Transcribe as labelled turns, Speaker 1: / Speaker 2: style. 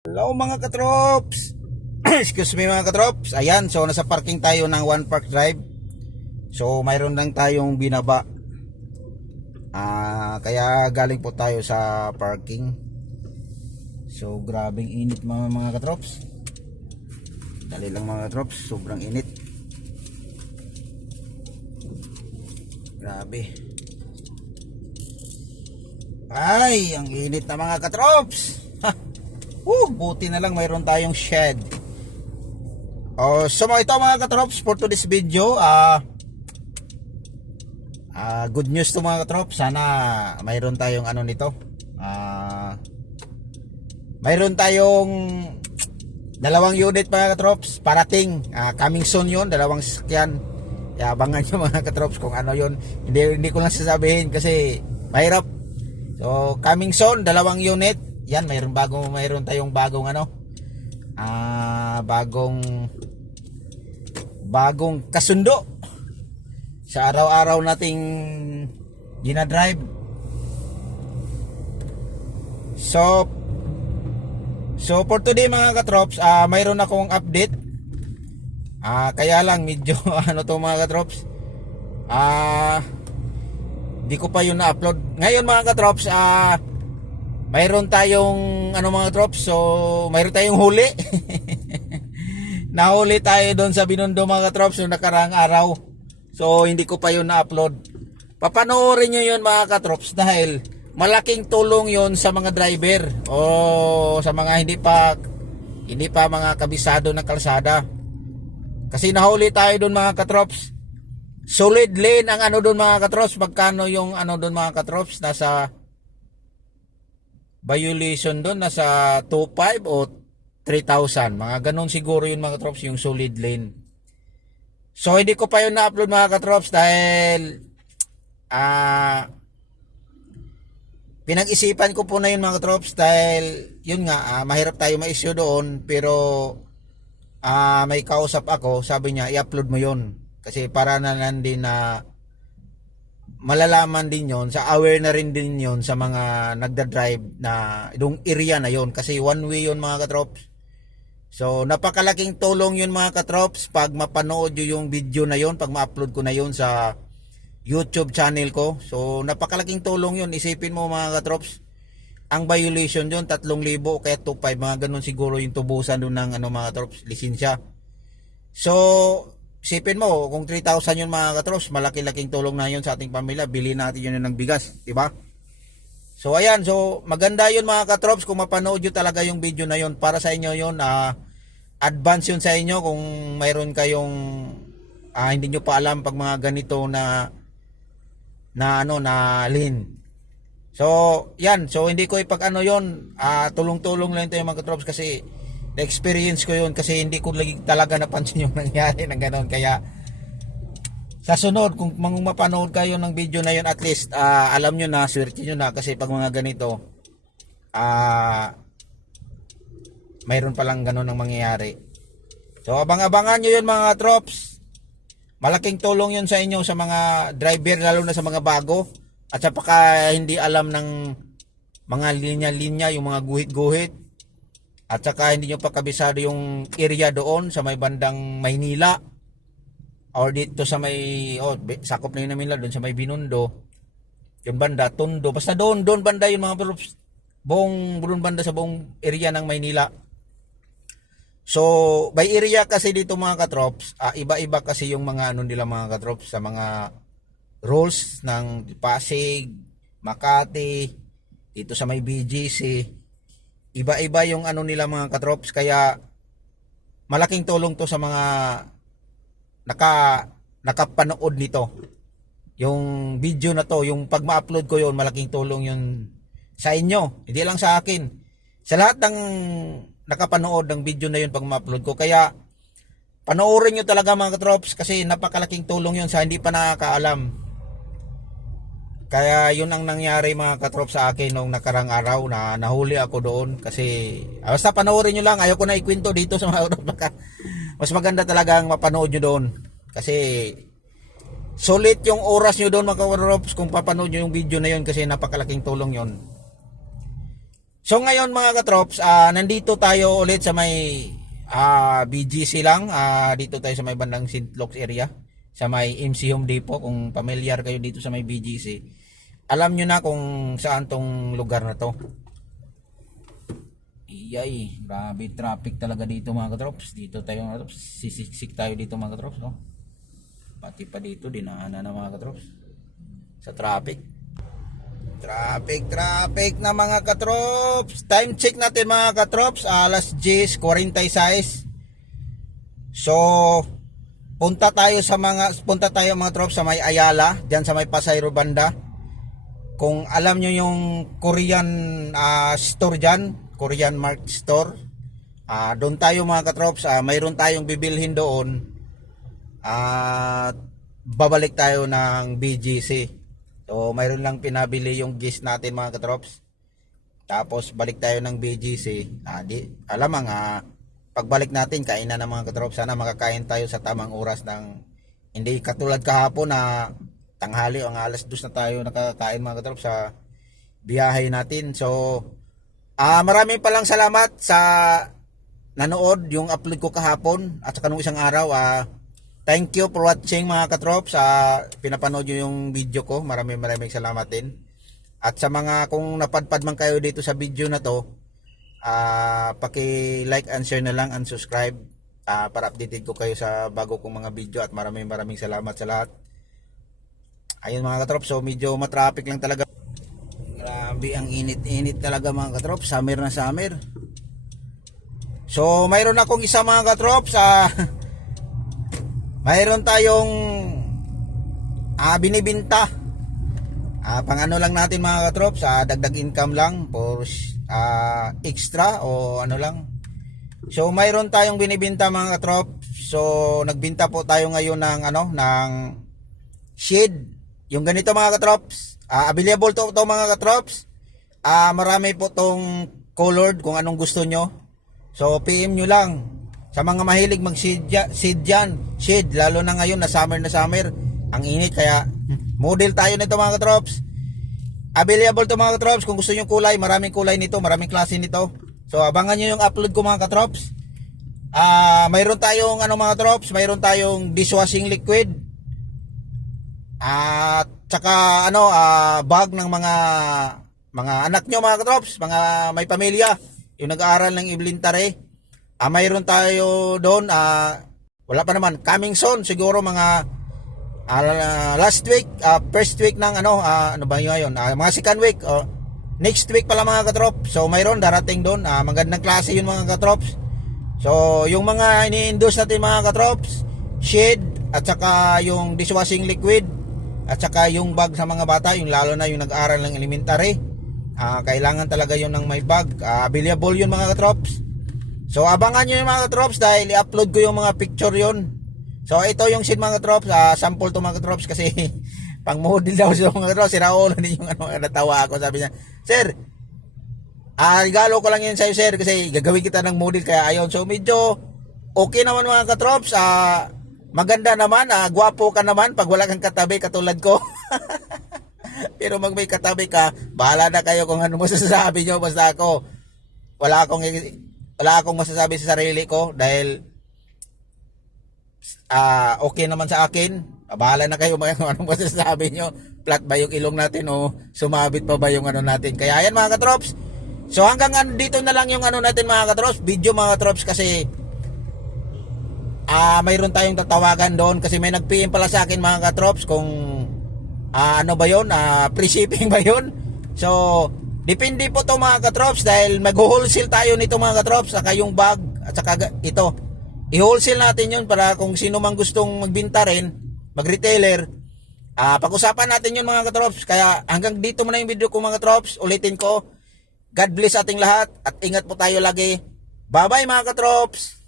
Speaker 1: Hello mga katrops! Excuse me mga katrops. Ayan, so nasa parking tayo ng One Park Drive. So mayroon lang tayong binaba. Ah, kaya galing po tayo sa parking. So grabing init mga mga katrops. Dali lang mga katrops, sobrang init. Grabe. Ay, ang init na mga katrops. Uh, buti na lang mayroon tayong shed. Oh, so mga ito mga katrops for today's video, ah ah, good news to mga katrops. Sana mayroon tayong ano nito. Ah mayroon tayong dalawang unit mga katrops parating. Ah, coming soon 'yon, dalawang sasakyan. Kaya abangan nyo mga katrops kung ano 'yon. Hindi hindi ko lang sasabihin kasi mahirap. So, coming soon, dalawang unit. Yan, mayroon bagong mayroon tayong bagong ano. Ah, bagong bagong kasundo sa araw-araw nating ginadrive. So So for today mga katrops, ah mayroon akong update. Ah kaya lang medyo ano to mga katrops. Ah di ko pa yun na-upload. Ngayon mga katrops, ah mayroon tayong ano mga trops, so mayroon tayong huli. Nahuli tayo doon sa Binondo mga katrops yung nakarang araw. So hindi ko pa yun na-upload. Papanoorin nyo yun mga katrops dahil malaking tulong yon sa mga driver o sa mga hindi pa hindi pa mga kabisado ng kalsada. Kasi nahuli tayo doon mga katrops. Solid lane ang ano doon mga katrops. Magkano yung ano doon mga katrops? Nasa violation doon nasa 2.5 o 3,000. Mga ganun siguro yun mga katrops yung solid lane. So hindi ko pa yun na-upload mga katrops dahil ah pinag-isipan ko po na yun mga katrops dahil yun nga ah, mahirap tayo ma-issue doon pero ah may kausap ako sabi niya i-upload mo yun kasi para na nan din na malalaman din yon sa aware na rin din yon sa mga nagda-drive na yung area na yon kasi one way yon mga katrops. So napakalaking tulong yun mga katrops pag mapanood nyo yung video na yon pag ma-upload ko na yon sa YouTube channel ko. So napakalaking tulong yun. Isipin mo mga katrops ang violation yun 3,000 kaya 2,500 mga ganun siguro yung tubusan doon ng ano mga katrops lisensya. So Isipin mo, kung 3,000 yun mga katros, malaki-laking tulong na yun sa ating pamilya. Bili natin yun ng bigas, di ba? So ayan, so maganda yun mga katrops kung mapanood nyo talaga yung video na yun. Para sa inyo yun, ah, advance yun sa inyo kung mayroon kayong ah, hindi nyo pa alam pag mga ganito na na ano na lin. So, yan. So, hindi ko ipag ano yun. ah, tulong-tulong lang ito yung mga katrops kasi na-experience ko yun kasi hindi ko lagi talaga napansin yung nangyari ng ganon. Kaya, sa sunod, kung mapanood kayo ng video na yun, at least, ah, alam nyo na, swerte nyo na kasi pag mga ganito, ah, mayroon palang ganon ang mangyayari. So, abang-abangan nyo yun mga trops. Malaking tulong yun sa inyo sa mga driver, lalo na sa mga bago. At sa paka hindi alam ng mga linya-linya, yung mga guhit-guhit. At saka hindi nyo pa kabisado yung area doon sa may bandang Maynila. Or dito sa may, oh, sakop na yun namin doon sa may Binundo. Yung banda, Tondo. Basta doon, doon banda yung mga props. Buong, doon banda sa buong area ng Maynila. So, by area kasi dito mga katrops, ah, iba-iba kasi yung mga ano nila mga katrops sa mga rules ng Pasig, Makati, dito sa may BGC. Iba-iba yung ano nila mga katrops kaya malaking tulong to sa mga naka nakapanood nito. Yung video na to, yung pag ma-upload ko yon malaking tulong yun sa inyo, hindi lang sa akin. Sa lahat ng nakapanood ng video na yun pag ma-upload ko. Kaya panoorin nyo talaga mga katrops kasi napakalaking tulong yun sa hindi pa nakakaalam. Kaya yun ang nangyari mga katrops sa akin nung nakarang araw na nahuli ako doon kasi ah, basta panoorin nyo lang ayoko na ikwento dito sa mga katrops baka mas maganda talaga ang mapanood nyo doon kasi sulit yung oras nyo doon mga katrops kung papanood nyo yung video na yun kasi napakalaking tulong yun So ngayon mga katrops, ah, nandito tayo ulit sa may ah, BGC lang. Ah, dito tayo sa may bandang St. Luke's area. Sa may MC Home Depot. Kung familiar kayo dito sa may BGC. Alam nyo na kung saan tong lugar na to. Iyay, grabe traffic talaga dito mga katrops. Dito tayo mga katrops. Sisiksik tayo dito mga katrops. No? Pati pa dito, dinaanan na mga katrops. Sa traffic. Traffic, traffic na mga katrops. Time check natin mga katrops. Alas 10.46. So, punta tayo sa mga, punta tayo mga trops sa may Ayala. Diyan sa may Pasayro Banda. Kung alam nyo yung Korean ah, store dyan, Korean Mark Store, ah doon tayo mga katrops, ah, mayroon tayong bibilhin doon at babalik tayo ng BGC. So mayroon lang pinabili yung gis natin mga katrops. Tapos balik tayo ng BGC. Ah, di, alam nga, pagbalik natin, kainan ng mga katrops. Sana makakain tayo sa tamang oras ng hindi katulad kahapon na tanghali ang alas dos na tayo nakakain mga katrops sa biyahe natin. So, ah maraming palang salamat sa nanood yung upload ko kahapon at sa kanong isang araw. Ah, thank you for watching mga katrops. Ah, pinapanood nyo yung video ko. Maraming maraming salamat din. At sa mga kung napadpad man kayo dito sa video na to, ah paki-like and share na lang and subscribe ah, para updated ko kayo sa bago kong mga video at maraming maraming salamat sa lahat. Ayun mga katrops, so medyo matraffic lang talaga. Grabe, ang init-init talaga mga katrops, summer na summer. So, mayroon akong isa mga katrops, ah, mayroon tayong ah, binibinta. Ah, pang ano lang natin mga katrops, ah, dagdag income lang for ah, extra o ano lang. So mayroon tayong binibenta mga katrops. So nagbinta po tayo ngayon ng ano ng shade. Yung ganito mga katrops, ah, available to, to mga katrops. Ah, marami po tong colored kung anong gusto nyo. So PM nyo lang. Sa mga mahilig mag seed seed dyan, shade lalo na ngayon na summer na summer. Ang init kaya model tayo nito mga katrops. Available to mga katrops kung gusto nyo kulay, maraming kulay nito, maraming klase nito. So abangan nyo yung upload ko mga katrops. Ah, mayroon tayong ano mga katrops, mayroon tayong dishwashing liquid. At saka ano, ah, bag ng mga mga anak nyo mga katrops, mga may pamilya, yung nag-aaral ng elementary. Ah, mayroon tayo doon, ah, wala pa naman, coming soon, siguro mga ah, last week, ah, first week ng ano, ah, ano ba yun ngayon, Ah, mga second week, oh, next week pala mga katrop. So mayroon darating doon, ah, magandang klase yun mga katrops. So yung mga ini-endorse natin mga katrops, shade at saka yung dishwashing liquid at saka yung bag sa mga bata, yung lalo na yung nag-aaral ng elementary. Ah, kailangan talaga yun ng may bag. Ah, available yun mga katrops. So abangan nyo yung mga katrops dahil i-upload ko yung mga picture yun. So ito yung sin mga katrops, ah, sample to mga katrops kasi pang model daw siya mga katrops. Si Raul yung ano, natawa ako sabi niya, Sir, ah, regalo ko lang yun sa'yo sir kasi gagawin kita ng model kaya ayon. So medyo okay naman mga katrops. Ah, maganda naman, ah, gwapo ka naman pag wala kang katabi katulad ko. Pero mag may katabi ka, bahala na kayo kung ano masasabi nyo. Basta ako, wala akong wala akong masasabi sa sarili ko dahil ah okay naman sa akin. Bahala na kayo mga kung anong masasabi nyo. Flat ba yung ilong natin o sumabit pa ba yung ano natin. Kaya ayan mga katrops. So hanggang dito na lang yung ano natin mga katrops. Video mga katrops kasi ah mayroon tayong tatawagan doon kasi may nag-PM pala sa akin mga katrops kung ah, ano ba yun, ah, free shipping ba yun? So, depende po to mga katrops dahil mag-wholesale tayo nito mga katrops saka yung bag at saka ito. I-wholesale natin yun para kung sino mang gustong magbinta rin, mag-retailer, ah, pag-usapan natin yun mga katrops. Kaya hanggang dito muna yung video ko mga katrops. Ulitin ko, God bless ating lahat at ingat po tayo lagi. Bye-bye mga katrops!